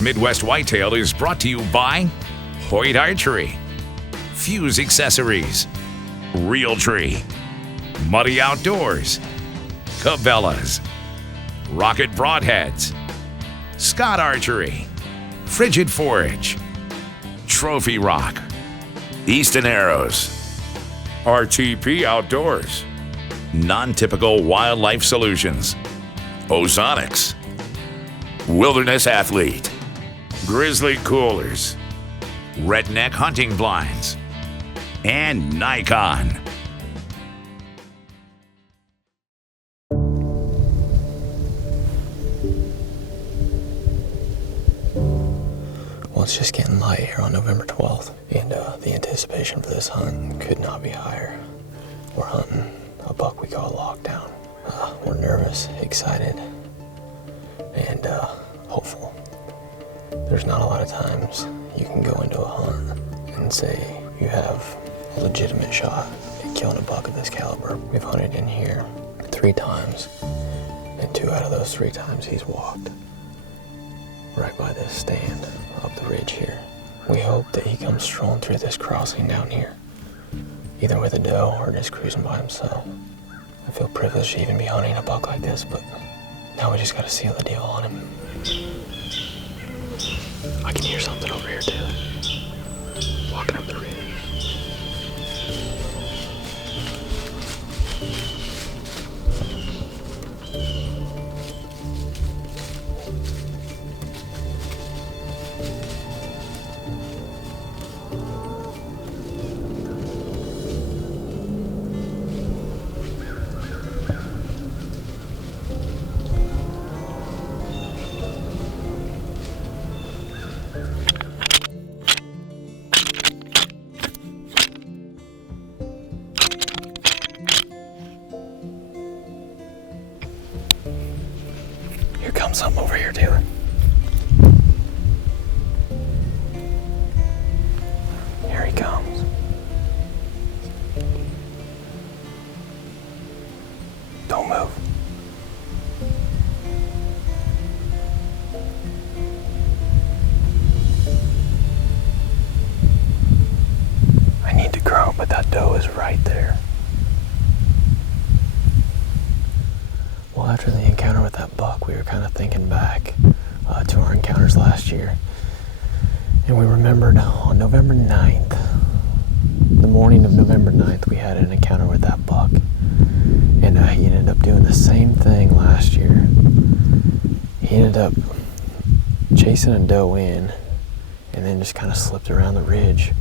Midwest Whitetail is brought to you by Hoyt Archery, Fuse Accessories, Realtree, Muddy Outdoors, Cabela's, Rocket Broadheads, Scott Archery, Frigid Forage, Trophy Rock, Easton Arrows, RTP Outdoors, Non-Typical Wildlife Solutions, Ozonics, Wilderness Athlete, Grizzly Coolers, Redneck Hunting Blinds, and Nikon. Well, it's just getting light here on November 12th, and the anticipation for this hunt could not be higher. We're hunting a buck we call Lockdown. We're nervous, excited, and hopeful. There's not a lot of times you can go into a hunt and say you have a legitimate shot at killing a buck of this caliber. We've hunted in here 3 times, and 2 out of those 3 times he's walked right by this stand up the ridge here. We hope that he comes strolling through this crossing down here, either with a doe or just cruising by himself. I feel privileged to even be hunting a buck like this, but now we just gotta seal the deal on him. I can hear something over here, Taylor. Walking up the ridge. Here comes something over here, Taylor. Here he comes. Don't move. I need to grow, but that doe is right there. Well, after the encounter with that buck, we were kind of thinking back to our encounters last year. And we remembered on November 9th, the morning of November 9th, we had an encounter with that buck. And he ended up doing the same thing last year. He ended up chasing a doe in and then just kind of slipped around the ridge,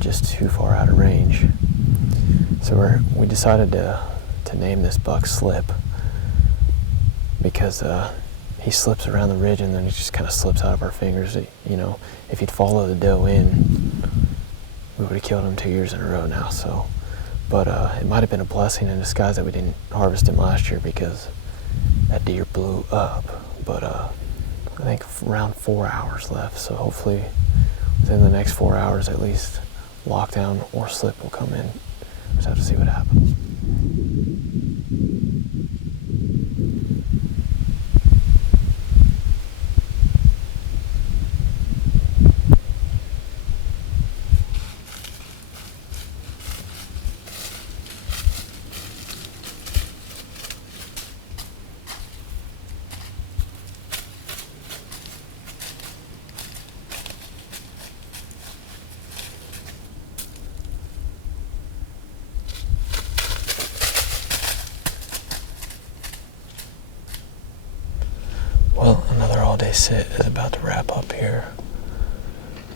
just too far out of range. So we decided to name this buck Slip, because he slips around the ridge and then he just kind of slips out of our fingers. You know, if he'd followed the doe in, we would have killed him 2 years in a row now. So, but it might have been a blessing in disguise that we didn't harvest him last year, because that deer blew up. But I think around 4 hours left, so hopefully within the next 4 hours at least, Lockdown or Slip will come in. We'll just have to see what happens. Well, another all-day sit is about to wrap up here,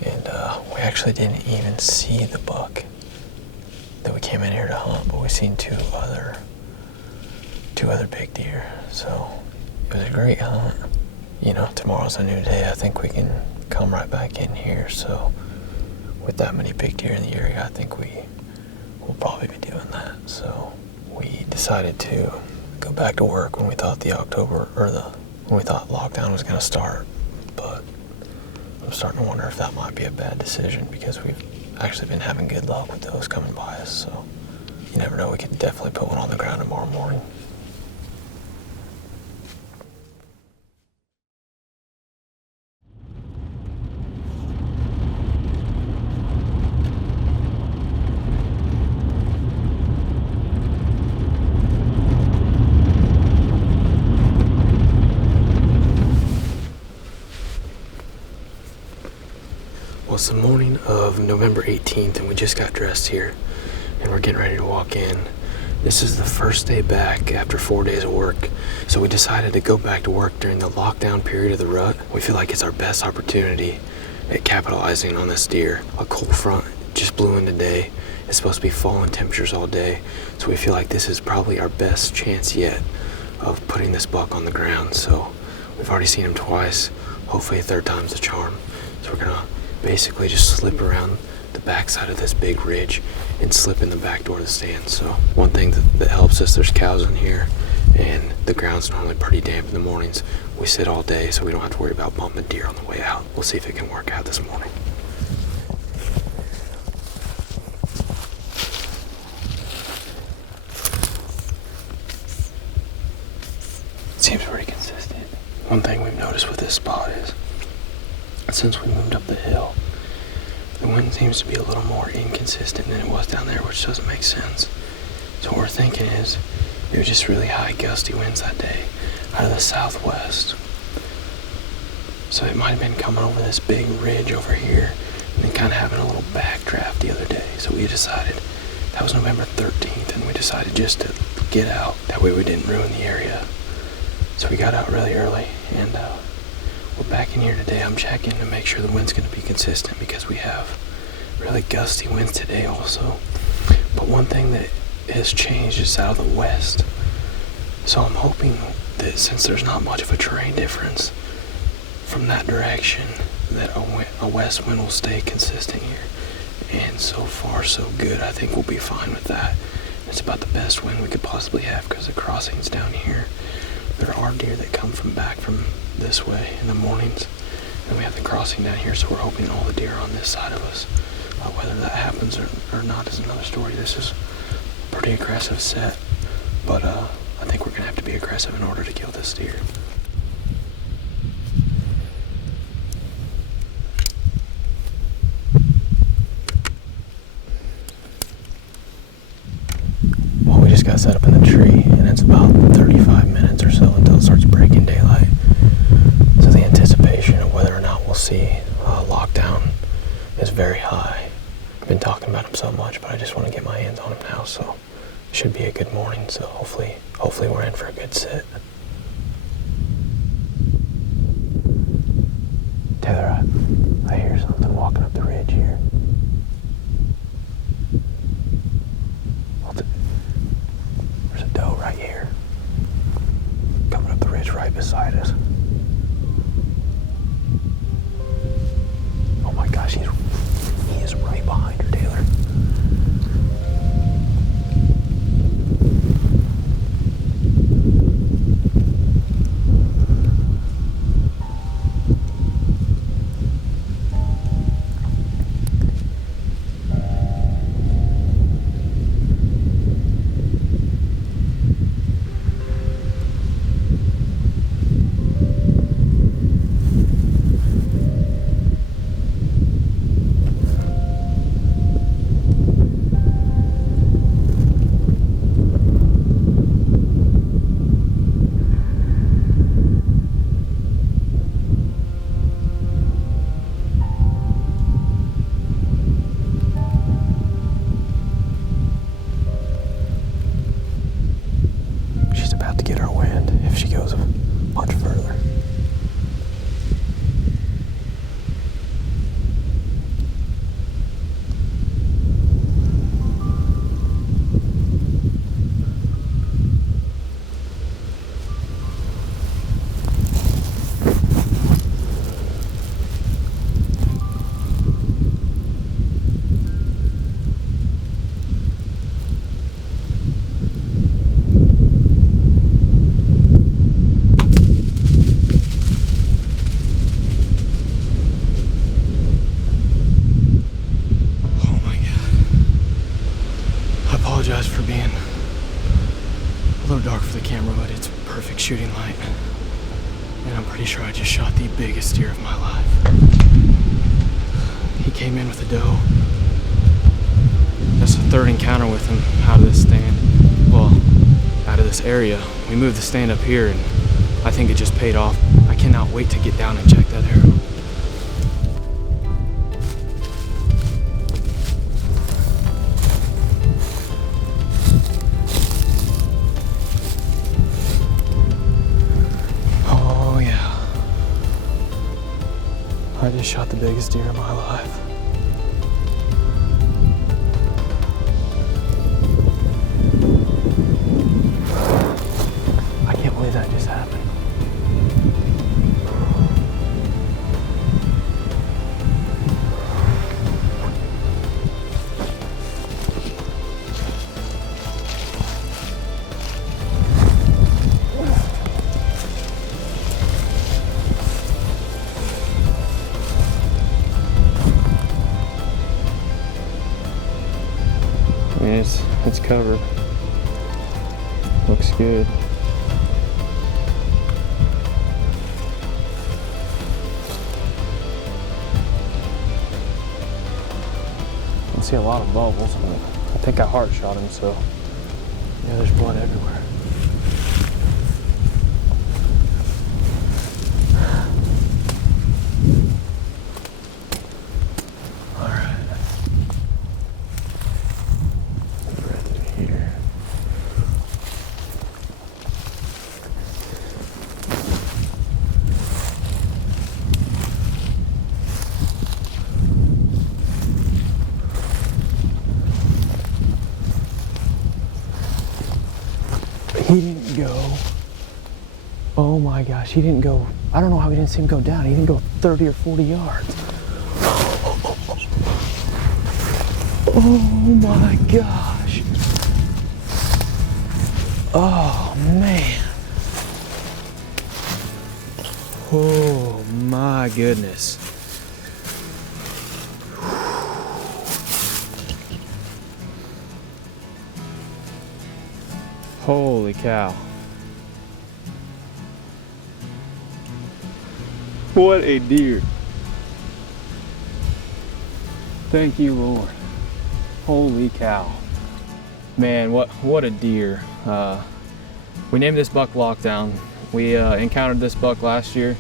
and we actually didn't even see the buck that we came in here to hunt, but we seen two other big deer. So it was a great hunt. You know, tomorrow's a new day. I think we can come right back in here. So with that many big deer in the area, I think we will probably be doing that. So we decided to go back to work when we thought when we thought lockdown was going to start, but I'm starting to wonder if that might be a bad decision, because we've actually been having good luck with those coming by us. So you never know, we could definitely put one on the ground tomorrow morning. it's the morning of November 18th, and we just got dressed here, and we're getting ready to walk in. This is the first day back after 4 days of work, so we decided to go back to work during the lockdown period of the rut. We feel like it's our best opportunity at capitalizing on this deer. A cold front just blew in today. It's supposed to be falling temperatures all day, so we feel like this is probably our best chance yet of putting this buck on the ground. So we've already seen him twice. Hopefully a third time's the charm. So we're gonna basically just slip around the backside of this big ridge and slip in the back door of the stand. So one thing that helps us, there's cows in here, and the ground's normally pretty damp in the mornings. We sit all day, so we don't have to worry about bumping deer on the way out. We'll see if it can work out this morning. Seems pretty consistent. One thing we've noticed with this spot is, since we moved up the hill, the wind seems to be a little more inconsistent than it was down there, which doesn't make sense. So what we're thinking is, it was just really high gusty winds that day out of the southwest. So it might have been coming over this big ridge over here and then kind of having a little backdraft the other day. So we decided, that was November 13th, and we decided just to get out. That way we didn't ruin the area. So we got out really early, and we're back in here today. I'm checking to make sure the wind's going to be consistent because we have really gusty winds today also. But one thing that has changed is out of the west. So I'm hoping that since there's not much of a terrain difference from that direction, that a west wind will stay consistent here. And so far so good. I think we'll be fine with that. It's about the best wind we could possibly have because the crossing's down here. There are deer that come from this way in the mornings, and we have the crossing down here, so we're hoping all the deer are on this side of us. Whether that happens or not is another story. This is a pretty aggressive set, but I think we're going to have to be aggressive in order to kill this deer. Well, we just got set up in the tree, and it's about 35 minutes or so until it starts breaking daylight. So the anticipation of whether or not we'll see lockdown is very high. I've been talking about him so much, but I just want to get my hands on him now, so it should be a good morning. So hopefully we're in for a good sit. Taylor, I hear something walking up the ridge here. There's a doe right here, coming up the ridge right beside us. Oh my gosh, he is right behind her, Taylor. For being a little dark for the camera, but it's perfect shooting light, and I'm pretty sure I just shot the biggest deer of my life. He came in with a doe. That's the third encounter with him out of this stand, well, out of this area. We moved the stand up here, and I think it just paid off. I cannot wait to get down and check that arrow. I just shot the biggest deer of my life. I can't believe that just happened. It's covered. Looks good. I see a lot of bubbles, but I think I heart shot him, so yeah, there's blood everywhere. He didn't go, oh my gosh, he didn't go, I don't know how we didn't see him go down. He didn't go 30 or 40 yards. Oh my gosh. Oh man. Oh my goodness. Holy cow. What a deer. Thank you, Lord. Holy cow. Man, what a deer. We named this buck Lockdown. We encountered this buck last year,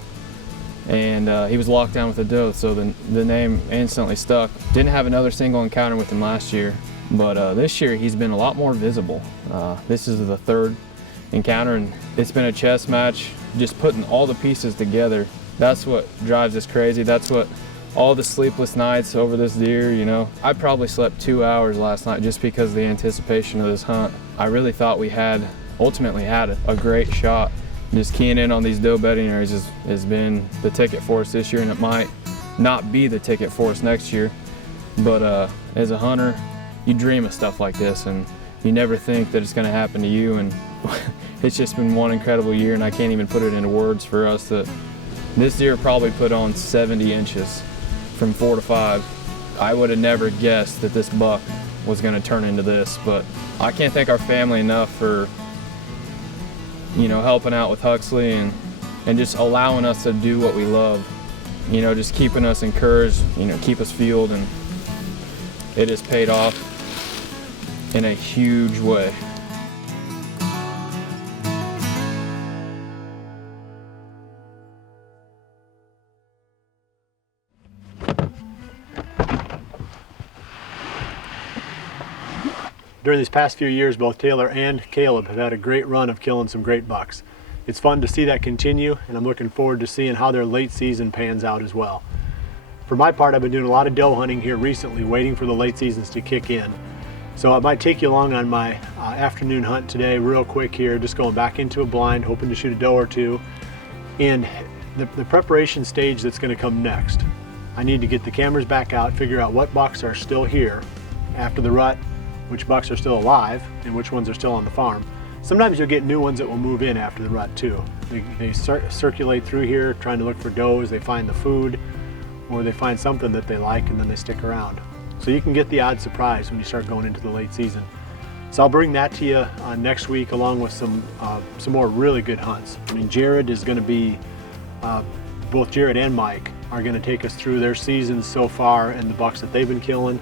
and he was locked down with a doe, so the name instantly stuck. Didn't have another single encounter with him last year. But this year he's been a lot more visible. This is the third encounter, and it's been a chess match, just putting all the pieces together. That's what drives us crazy. That's what all the sleepless nights over this deer, you know. I probably slept 2 hours last night just because of the anticipation of this hunt. I really thought we ultimately had a great shot. Just keying in on these doe bedding areas has been the ticket for us this year, and it might not be the ticket for us next year. But as a hunter, you dream of stuff like this, and you never think that it's going to happen to you. And it's just been one incredible year, and I can't even put it into words for us. That this deer probably put on 70 inches from 4 to 5. I would have never guessed that this buck was going to turn into this, but I can't thank our family enough for, you know, helping out with Huxley and just allowing us to do what we love. You know, just keeping us encouraged, you know, keep us fueled, and it has paid off in a huge way. During these past few years, both Taylor and Caleb have had a great run of killing some great bucks. It's fun to see that continue, and I'm looking forward to seeing how their late season pans out as well. For my part, I've been doing a lot of doe hunting here recently, waiting for the late seasons to kick in. So I might take you along on my afternoon hunt today real quick here, just going back into a blind, hoping to shoot a doe or two. And the preparation stage that's going to come next, I need to get the cameras back out, figure out what bucks are still here after the rut, which bucks are still alive, and which ones are still on the farm. Sometimes you'll get new ones that will move in after the rut too. They circulate through here trying to look for does, they find the food, or they find something that they like and then they stick around. So you can get the odd surprise when you start going into the late season. So I'll bring that to you next week, along with some more really good hunts. I mean, Jared is going to be, both Jared and Mike are going to take us through their seasons so far and the bucks that they've been killing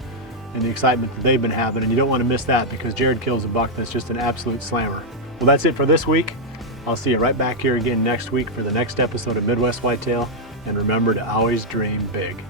and the excitement that they've been having. And you don't want to miss that, because Jared kills a buck that's just an absolute slammer. Well, that's it for this week. I'll see you right back here again next week for the next episode of Midwest Whitetail. And remember to always dream big.